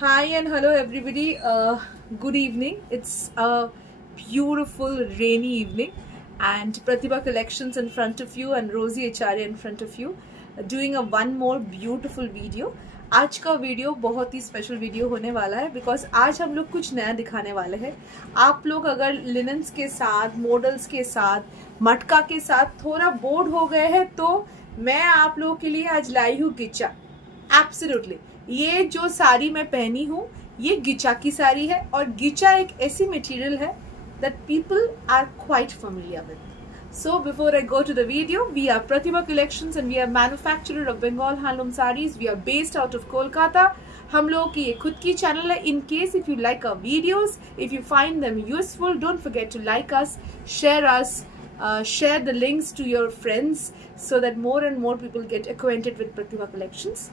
Hi and hello everybody. Good evening. It's a beautiful rainy evening and Pratibha Collections in front of you and Rosie Acharya in front of you doing a one more beautiful video. आज का video बहुत ही special video होने वाला है because आज हम लोग कुछ नया दिखाने वाले हैं। आप लोग अगर लिनन्स के साथ, मॉडल्स के साथ, मटका के साथ थोड़ा बोर्ड हो गए हैं तो मैं आप लोगों के लिए आज लाई हूँ गिचा। एब्सोल्युटली ये जो साड़ी मैं पहनी हूँ ये गिचा की साड़ी है और गिचा एक ऐसी मटेरियल है that people are quite familiar with. So before I go to the video, we are Pratibha Collections and we are manufacturer of Bengal handloom sarees. We are based out of Kolkata. हम लोगों की ये खुद की channel है. In case if you like our videos, if you find them useful, don't forget to like us, share the links to your friends so that more and more people get acquainted with Pratibha Collections.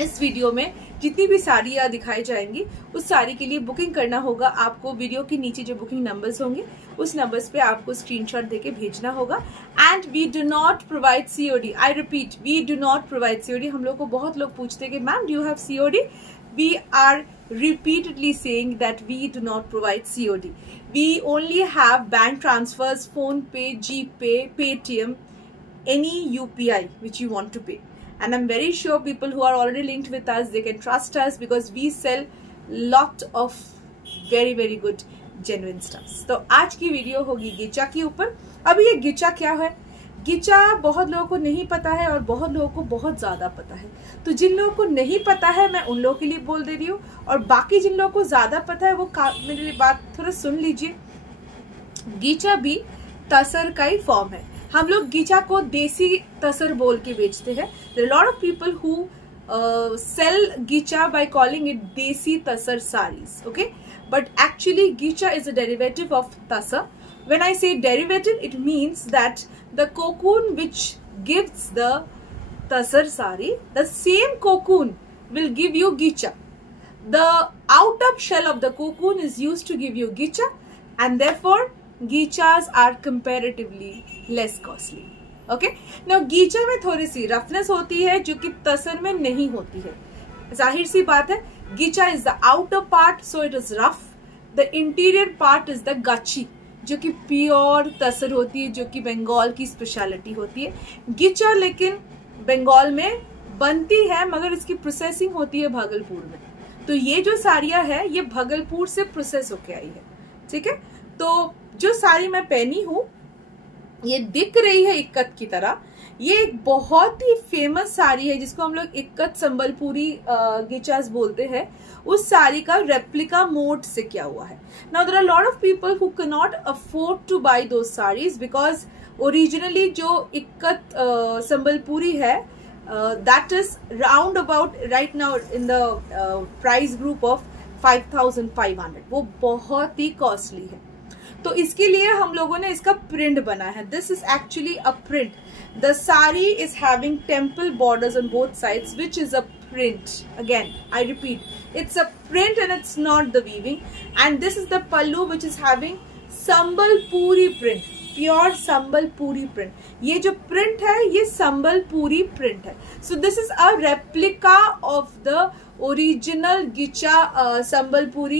इस video में जितनी भी साड़ियाँ दिखाई जाएंगी उस साड़ी के लिए बुकिंग करना होगा आपको। वीडियो के नीचे जो बुकिंग नंबर्स होंगे उस नंबर्स पे आपको स्क्रीनशॉट देके भेजना होगा। And we do not provide COD. I repeat, we do not provide COD. हम लोग को बहुत लोग पूछते हैं कि ma'am do you have COD. We are repeatedly saying that we do not provide COD. We only have bank transfers, Phone Pay, GPay, Paytm, any UPI which you want to pay. And I'm very sure people who are already linked with us, they can trust us because we sell lot of very good genuine stuffs. तो आज की video होगी गिचा के ऊपर। अभी ये गिचा क्या है? गिचा बहुत लोगों को नहीं पता है और बहुत लोगों को बहुत ज्यादा पता है। तो जिन लोगों को नहीं पता है मैं उन लोगों के लिए बोल दे रही हूँ और बाकी जिन लोगों को ज्यादा पता है वो मेरी बात थोड़ा सुन लीजिए। गिचा भी तसर का ही फॉर्म है। हम लोग गिचा को देसी तसर बोल के बेचते हैं। There are a lot of people who sell gicha by calling it desi tasar sarees, okay? But actually gicha is a derivative of tasar. When I say derivative, it means that the cocoon which gives the tasar saree, the same cocoon will give you gicha. The outer shell of the cocoon is used to give you gicha and therefore gichas are comparatively less costly. Okay, now gicha में थोड़ी सी roughness होती है जो कि तसर में नहीं होती है। जाहिर सी बात है, gicha is the outer part so it is rough. The interior part is the gachi जो कि प्योर तसर होती है, जो कि बंगाल की स्पेशलिटी होती है। गिचा लेकिन बंगाल में बनती है मगर इसकी प्रोसेसिंग होती है भागलपुर में। तो ये जो साड़ियाँ है ये भागलपुर से प्रोसेस होके आई है। ठीक है, तो जो साड़ी मैं पहनी हूँ ये दिख रही है इक्कत की तरह। ये एक बहुत ही फेमस साड़ी है जिसको हम लोग इक्कत संबलपुरी गिचास बोलते हैं। उस साड़ी का रेप्लिका मोड से किया हुआ है। Now there are lot of people who can not afford to buy those saris because originally जो इक्कत संबलपुरी है that is round about right now in the price group of 5500। वो बहुत ही कॉस्टली है। तो इसके लिए हम लोगों ने इसका प्रिंट बना है। This is actually a print. The sari is having temple borders on both sides which is a print. Again I repeat, it's a print and it's not the weaving. And this is the pallu which is having Sambalpuri print, pure Sambalpuri print. ये जो print है ये Sambalpuri print है। So this is a replica of the original gicha Sambalpuri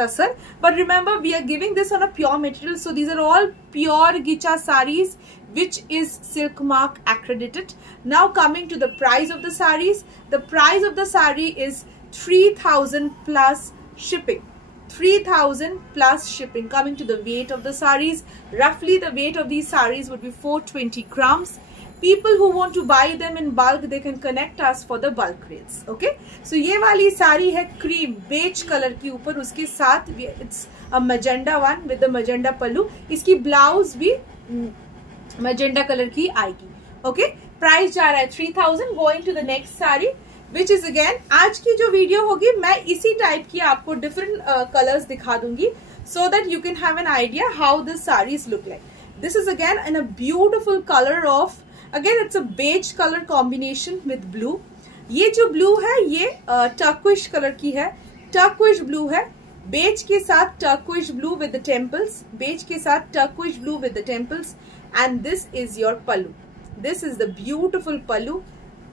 tasar, but remember we are giving this on a pure material, so these are all pure gicha sarees which is silk mark accredited. Now coming to the price of the sarees, the price of the saree is 3000 plus shipping. 3000 plus shipping. Coming to the weight of the sarees, roughly the weight of these sarees would be 420 grams. People who want to buy them in bulk, they can connect us for the bulk rates. Okay, so ये वाली साड़ी है cream beige colour की ऊपर, उसके साथ it's a magenta one with the magenta pallu. इसकी blouse भी मैजेंडा colour की आएगी। ओके, प्राइस जा रहा है 3000। Going to the next sari which is again, आज की जो वीडियो होगी मैं इसी टाइप की आपको डिफरेंट कलर्स दिखा दूंगी so that you can have an idea how the sarees look like. This is again in a beautiful color of, again it's a beige color combination with blue. ये जो blue है ये turquoise color की है, turquoise blue है। beige के साथ turquoise blue with the temples, beige के साथ turquoise blue with the temples, and this is your pallu. This is the beautiful pallu.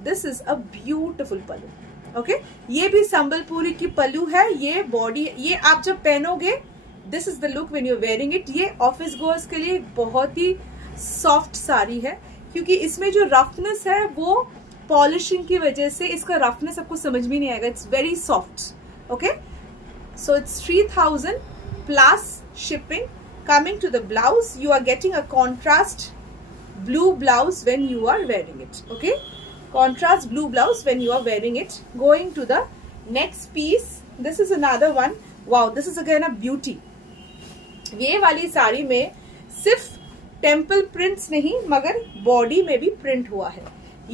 This is a beautiful pallu. Okay ये भी संबलपुरी की पल्लू है, ये बॉडी, ये आप जब पहनोगे this is the look when you are wearing it. ये ऑफिस गोअर्स के लिए बहुत ही सॉफ्ट साड़ी है, क्योंकि इसमें जो रफनेस है वो पॉलिशिंग की वजह से इसका रफनेस आपको समझ में नहीं आएगा, it's very soft. Okay so it's 3000 plus shipping. Coming to the blouse, you are getting a contrast blue blouse when you are wearing it. Okay, contrast blue blouse when you are wearing it. Going to the next piece, this is another one. Wow, this is again a beauty. ये वाली साड़ी में सिर्फ temple prints नहीं मगर body में भी print हुआ है।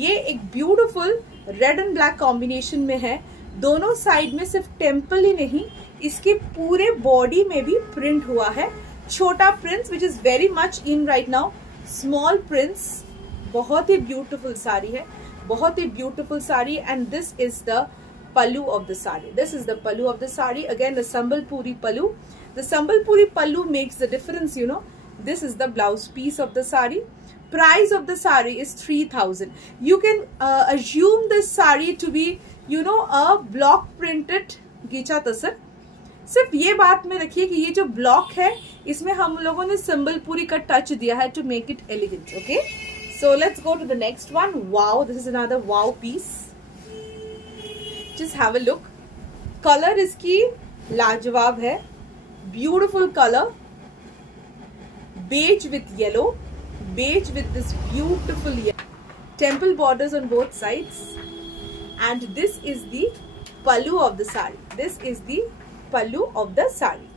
ये एक beautiful red and black combination में है, दोनों साइड में सिर्फ टेम्पल ही नहीं इसके पूरे बॉडी में भी प्रिंट हुआ है। छोटा prints which is very much in right now, small prints, बहुत ही ब्यूटीफुल साड़ी है, बहुत ही beautiful sari. And this is the pallu of the sari. This is the pallu of the sari. Again the Sambalpuri pallu. The Sambalpuri pallu makes the difference, you know. This is the blouse piece of the sari. Price of the sari is 3000. You can assume this sari to be, you know, a block printed gicha tasar. सिर्फ ये बात में रखिए कि ये जो block है इसमें हम लोगों ने संबलपुरी का टच दिया है to make it elegant. Okay so let's go to the next one. Wow, this is another wow piece, just have a look. Colour इसकी लाजवाब है, beautiful colour, beige with yellow, beige with this beautiful temple borders on both sides, and this is the pallu of the sari. This is the pallu of the sari.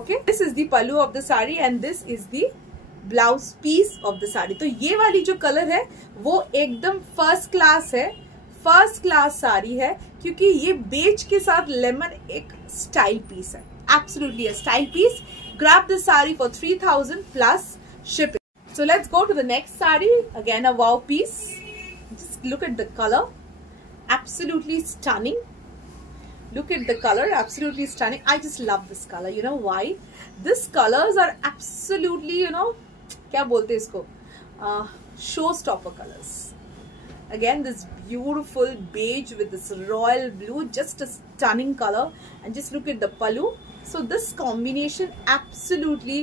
Okay, this is the pallu of the sari and this is the blouse piece of the sari. तो ये वाली जो colour है वो एकदम first class है, first class sari है, क्योंकि ये बेज के साथ लेमन एक स्टाइल पीस है, absolutely a style piece. Grab the sari for 3000 plus shipping. So let's go to the next sari. Again a wow piece. Just look at the color, absolutely stunning. Look at the color, absolutely stunning. I just love this color. You know why? These colors are absolutely, you know, क्या बोलते हैं इसको, showstopper colors. Again, this beautiful beige with this royal blue, just a stunning color. And just look at the pallu. So this combination absolutely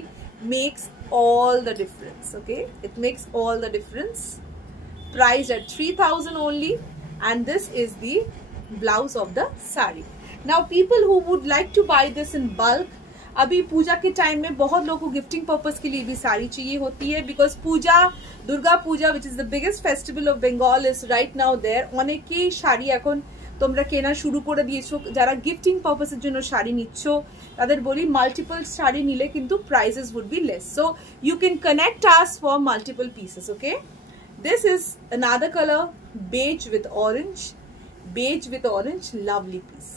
makes all the difference. Okay, it makes all the difference. Priced at 3000 only, and this is the blouse of the sari. Now people who would like to buy this in bulk, अभी पूजा के time में बहुत लोगों को gifting purpose के लिए भी साड़ी चाहिए होती है, because Puja, Durga Puja which is the biggest festival of Bengal is right now there. অনেকেই শাড়ি এখন তোমরা কেনা শুরু করে দিয়েছো, যারা গিফটিং পারপাসের জন্য শাড়ি নিচ্ছ তাদের বলি মাল্টিপল শাড়ি নিলে কিন্তু prices would be less, so you can connect us for multiple pieces. Okay, this is another color, beige with orange. Beige with orange, lovely piece,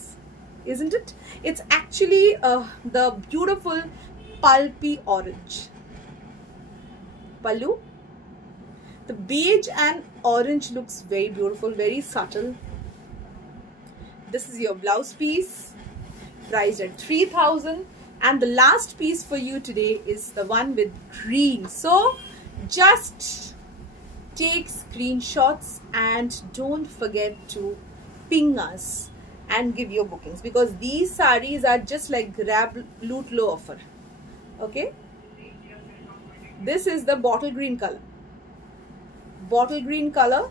isn't it? It's actually the beautiful pulpy orange pallu. The beige and orange looks very beautiful, very subtle. This is your blouse piece, priced at 3000. And the last piece for you today is the one with green. So just take screenshots and don't forget to ping us and give your bookings, because these sarees are just like grab loot low offer. Okay, this is the bottle green color, bottle green color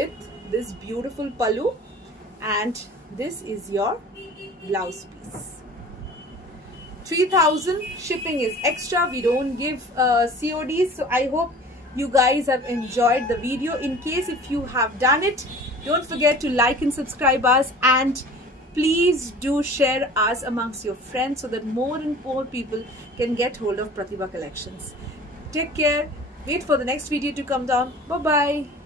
with this beautiful pallu, and this is your blouse piece. 3000 shipping is extra, we don't give CODs. So I hope you guys have enjoyed the video. In case if you have done it, don't forget to like and subscribe us, and please do share us amongst your friends so that more and more people can get hold of Pratibha Collections. Take care. Wait for the next video to come down. Bye bye.